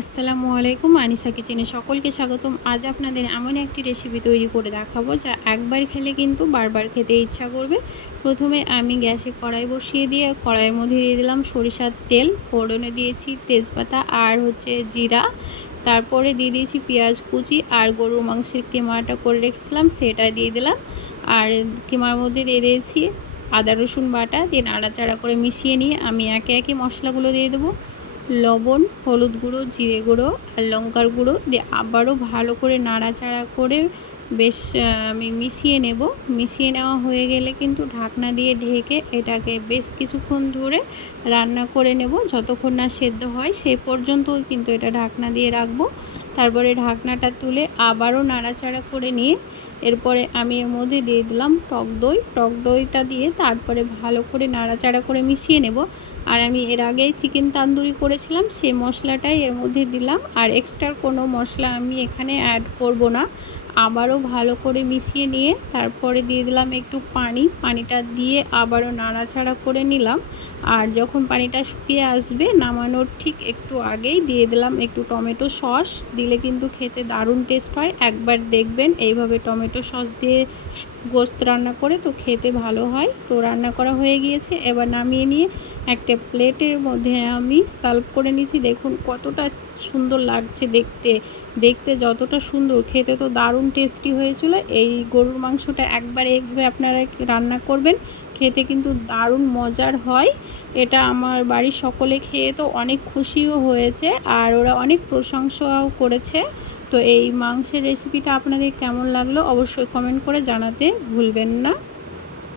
আসসালামু আলাইকুম, আনিসা কিচেনে সকলকে স্বাগতম। আজ আপনাদের এমন একটি রেসিপি তৈরি করে দেখাবো যা একবার খেলে কিন্তু বারবার খেতে ইচ্ছা করবে। প্রথমে আমি গ্যাসে কড়াই বসিয়ে দিয়ে, কড়াইয়ের মধ্যে দিয়ে দিলাম সরিষার তেল, ফোড়নে দিয়েছি তেজপাতা আর হচ্ছে জিরা। তারপরে দিয়ে দিয়েছি পেঁয়াজ কুচি আর গরুর মাংসের কেমাটা করে রেখেছিলাম, সেটা দিয়ে দিলাম। আর কেমার মধ্যে দিয়ে দিয়েছি আদা রসুন বাটা, দিয়ে নাড়াচাড়া করে মিশিয়ে নিয়ে আমি একে একে মশলাগুলো দিয়ে দেবো। লবণ, হলুদ গুঁড়ো, জিরে গুঁড়ো আর লঙ্কার গুঁড়ো দিয়ে আবারও ভালো করে নাড়াচাড়া করে বেশ আমি মিশিয়ে নেব। মিশিয়ে নেওয়া হয়ে গেলে কিন্তু ঢাকনা দিয়ে ঢেকে এটাকে বেশ কিছুক্ষণ ধরে রান্না করে নেব। যতক্ষণ না সেদ্ধ হয় সে পর্যন্ত কিন্তু এটা ঢাকনা দিয়ে রাখব। তারপরে ঢাকনাটা তুলে আবারও নাড়াচাড়া করে নিয়ে এরপরে আমি এর মধ্যে দিয়ে দিলাম টক দই। টক দইটা দিয়ে তারপরে ভালো করে নাড়াচাড়া করে মিশিয়ে নেব। আর আমি এর আগে চিকেন তান্দুরি করেছিলাম, সেই মশলাটাই এর মধ্যে দিলাম। আর এক্সট্রা কোনো মশলা আমি এখানে অ্যাড করব না। আবারও ভালো করে মিশিয়ে নিয়ে তারপরে দিয়ে দিলাম একটু পানি। পানিটা দিয়ে আবারও নাড়াচাড়া করে নিলাম। আর যখন পানিটা শুকিয়ে আসবে, নামানোর ঠিক একটু আগেই দিয়ে দিলাম একটু টমেটো সস। দিলে কিন্তু খেতে দারুণ টেস্ট হয়। একবার দেখবেন, এইভাবে টমেটো সস দিয়ে গোস্ত রান্না করে তো খেতে ভালো হয়। তো রান্না করা হয়ে গিয়েছে। এবার নামিয়ে নিয়ে একটা প্লেটের মধ্যে আমি সার্ভ করে নিয়েছি। দেখুন কতটা সুন্দর লাগছে দেখতে। দেখতে যতটা সুন্দর, খেতে তো দারুণ টেস্টি হয়েছিল। এই গরুর মাংসটা একবার এইভাবে আপনারা রান্না করবেন। খেতে কিন্তু দারুণ মজার হয়। এটা আমার বাড়ির সকলে খেয়ে তো অনেক খুশিও হয়েছে আর ওরা অনেক প্রশংসাও করেছে। তো এই মাংসের রেসিপিটা আপনাদের কেমন লাগল অবশ্যই কমেন্ট করে জানাতে ভুলবেন না।